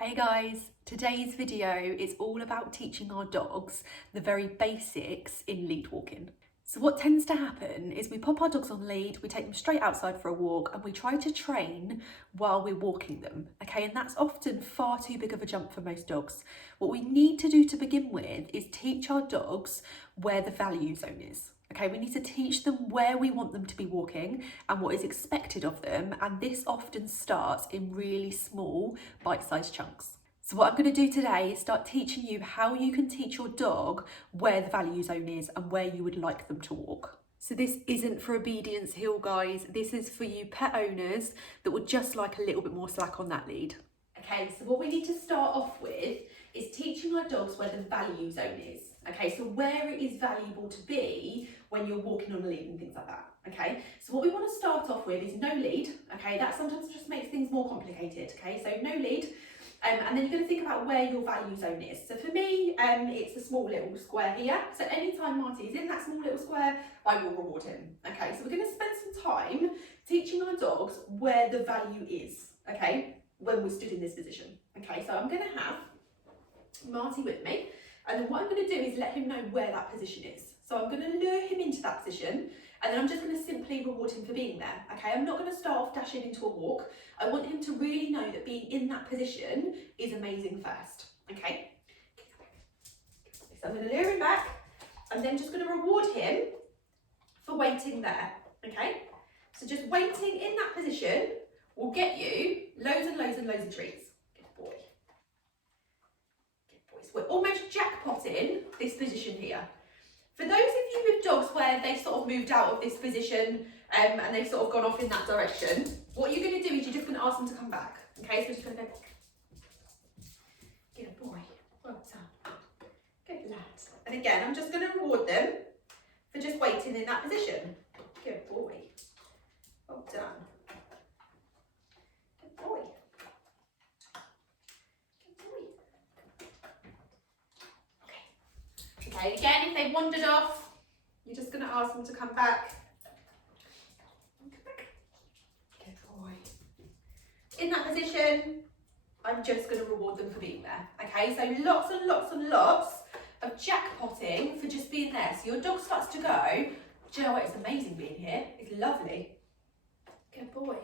Hey guys, today's video is all about teaching our dogs the very basics in lead walking. So what tends to happen is we pop our dogs on lead, we take them straight outside for a walk and we try to train while we're walking them, okay? And that's often far too big of a jump for most dogs. What we need to do to begin with is teach our dogs where the value zone is. Okay, we need to teach them where we want them to be walking and what is expected of them, and this often starts in really small bite-sized chunks. So what I'm going to do today is start teaching you how you can teach your dog where the value zone is and where you would like them to walk. So this isn't for Obedience Hill, guys. This is for you pet owners that would just like a little bit more slack on that lead. Okay, so what we need to start off with is teaching our dogs where the value zone is. Okay, so where it is valuable to be when you're walking on a lead and things like that. Okay, so what we want to start off with is no lead. Okay, that sometimes just makes things more complicated. Okay, so no lead. And then you're going to think about where your value zone is. So for me, it's a small little square here. So anytime Marty is in that small little square, I will reward him. Okay, so we're going to spend some time teaching our dogs where the value is, okay, when we're stood in this position. Okay, so I'm going to have Marty with me. And then what I'm going to do is let him know where that position is. So I'm going to lure him into that position, and then I'm just going to simply reward him for being there. Okay, I'm not going to start off dashing into a walk. I want him to really know that being in that position is amazing first. Okay, so I'm going to lure him back. I'm then just going to reward him for waiting there. Okay, so just waiting in that position will get you loads and loads and loads of treats. Good boy. We're almost jackpotting this position here. For those of you with dogs where they've sort of moved out of this position and they've sort of gone off in that direction, what you're going to do is you're just going to ask them to come back. Okay, so you're just going to go, good boy, well done, good lad. And again, I'm just going to reward them for just waiting in that position. Good boy, well done, good boy. Okay, again, if they wandered off, you're just going to ask them to come back. Good boy. In that position, I'm just going to reward them for being there. Okay, so lots and lots and lots of jackpotting for just being there. So your dog starts to go, do you know what, it's amazing being here. It's lovely. Good boy.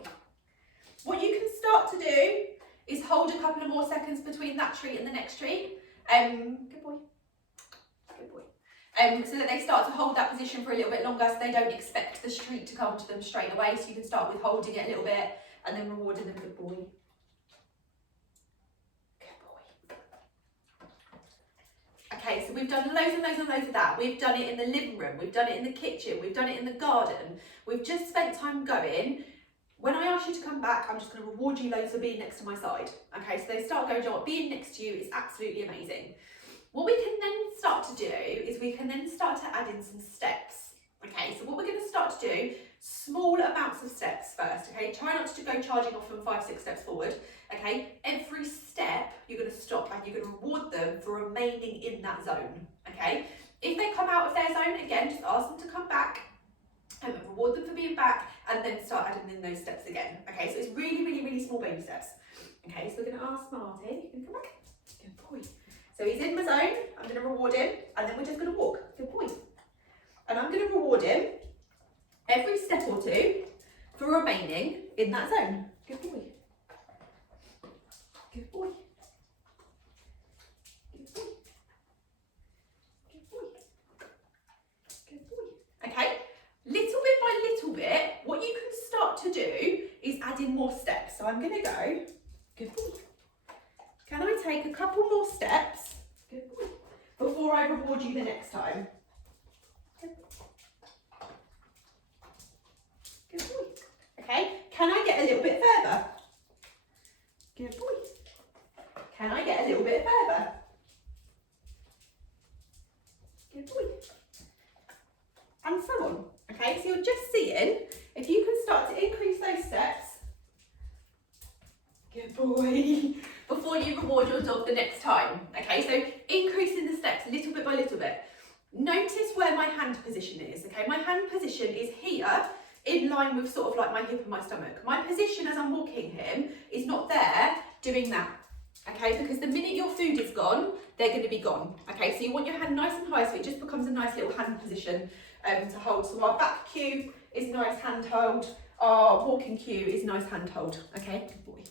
What you can start to do is hold a couple of more seconds between that treat and the next treat. Good boy. Good boy. So that they start to hold that position for a little bit longer, so they don't expect the treat to come to them straight away. So you can start with holding it a little bit and then rewarding them. Good boy. Good boy. Okay, so we've done loads and loads and loads of that. We've done it in the living room, we've done it in the kitchen, we've done it in the garden. We've just spent time going. When I ask you to come back, I'm just going to reward you loads for being next to my side. Okay, so they start going, Joel, being next to you is absolutely amazing. What we can then start to do is we can then start to add in some steps. Okay, so what we're going to start to do, small amounts of steps first. Okay, try not to go charging off from 5-6 steps forward. Okay, every step you're going to stop and you're going to reward them for remaining in that zone. Okay, if they come out of their zone, again, just ask them to come back and reward them for being back, and then start adding in those steps again. Okay, so it's really, really, really small baby steps. Okay, so we're going to ask Marty, you can come back. Good boy. So he's in my zone, I'm going to reward him, and then we're just going to walk. Good boy. And I'm going to reward him every step or two for remaining in that zone. Good boy. Good boy. Good boy. Good boy. Good boy. Okay, little bit by little bit, what you can start to do is add in more steps. So I'm going to go, good boy. Can I take a couple more steps, good boy, before I reward you the next time? Good boy. Good boy. Okay, can I get a little bit further? Good boy. Can I get a little bit further? Good boy. And so on. Okay, so you're just seeing, if you can start to increase those steps, good boy, before you reward your dog the next time. Okay, so increasing the steps little bit by little bit. Notice where my hand position is. Okay, my hand position is here, in line with sort of like my hip and my stomach. My position as I'm walking him is not there doing that. okay? Because the minute your food is gone, they're going to be gone, okay? So you want your hand nice and high so it just becomes a nice little hand position to hold. So our back cue is nice hand hold, our walking cue is nice hand hold, okay? Good boy.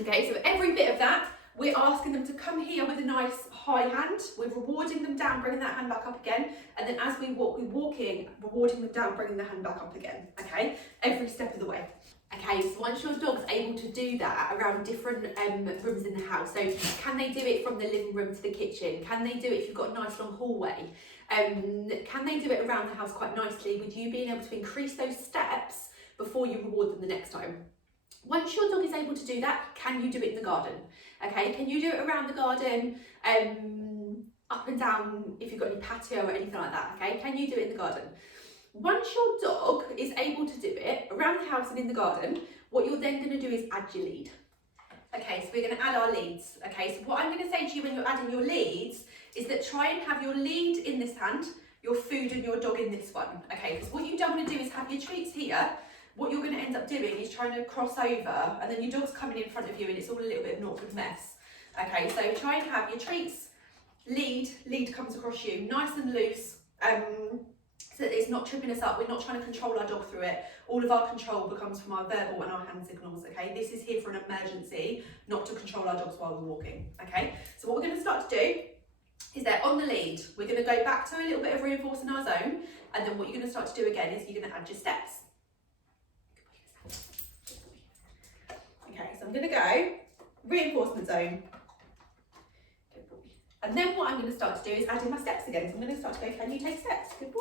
Okay, so every bit of that, we're asking them to come here with a nice high hand. We're rewarding them down, bringing that hand back up again. And then as we walk, we're walking, rewarding them down, bringing the hand back up again, okay? Every step of the way. Okay, so once your dog's able to do that around different rooms in the house, so can they do it from the living room to the kitchen? Can they do it if you've got a nice long hallway? Can they do it around the house quite nicely with you being able to increase those steps before you reward them the next time? Once your dog is able to do that, can you do it in the garden? Okay, can you do it around the garden, up and down if you've got any patio or anything like that, okay? Can you do it in the garden? Once your dog is able to do it around the house and in the garden, what you're then going to do is add your lead. Okay, so we're going to add our leads. Okay, so what I'm going to say to you when you're adding your leads is that try and have your lead in this hand, your food and your dog in this one. Okay, because what you don't want to do is have your treats here. What you're going to end up doing is trying to cross over and then your dog's coming in front of you and it's all a little bit of an awkward mess. Okay, so try and have your treats, lead comes across you, nice and loose, so that it's not tripping us up. We're not trying to control our dog through it. All of our control becomes from our verbal and our hand signals, okay? This is here for an emergency, not to control our dogs while we're walking, okay? So what we're going to start to do is that on the lead, we're going to go back to a little bit of reinforcing our zone, and then what you're going to start to do again is you're going to add your steps. Okay, so I'm going to go reinforcement zone. Good boy. And then what I'm going to start to do is add in my steps again. So I'm going to start to go, can you take steps? Good boy.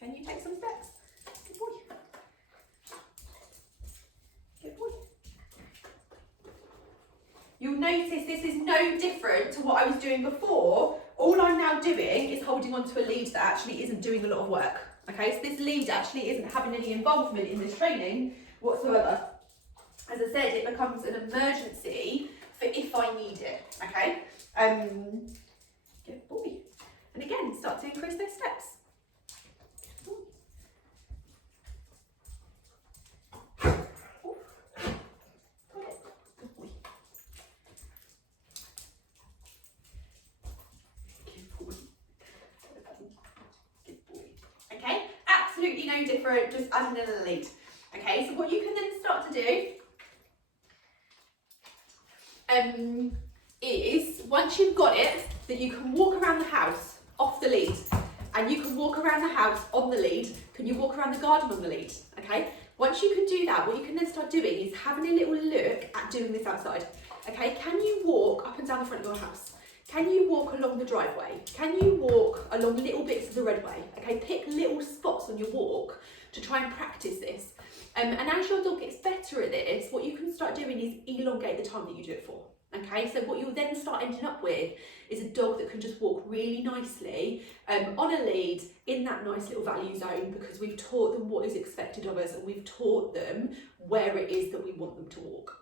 Can you take some steps? Good boy. Good boy. You'll notice this is no different to what I was doing before. All I'm now doing is holding onto a lead that actually isn't doing a lot of work. Okay, so this lead actually isn't having any involvement in this training whatsoever. As I said, it becomes an emergency for if I need it, okay? Good boy. And again, start to increase those steps. Good boy. Ooh. Got it. Good boy. Good boy. Good boy. Okay, absolutely no different, just adding in a lead. Okay, so what you can then start to do is, once you've got it, that you can walk around the house off the lead, and you can walk around the house on the lead. Can you walk around the garden on the lead? Okay, once you can do that, what you can then start doing is having a little look at doing this outside. Okay, can you walk up and down the front of your house? Can you walk along the driveway? Can you walk along little bits of the roadway? Okay, pick little spots on your walk to try and practice this. And as your dog gets better at this, what you can start doing is elongate the time that you do it for. Okay, so what you'll then start ending up with is a dog that can just walk really nicely on a lead in that nice little value zone, because we've taught them what is expected of us and we've taught them where it is that we want them to walk.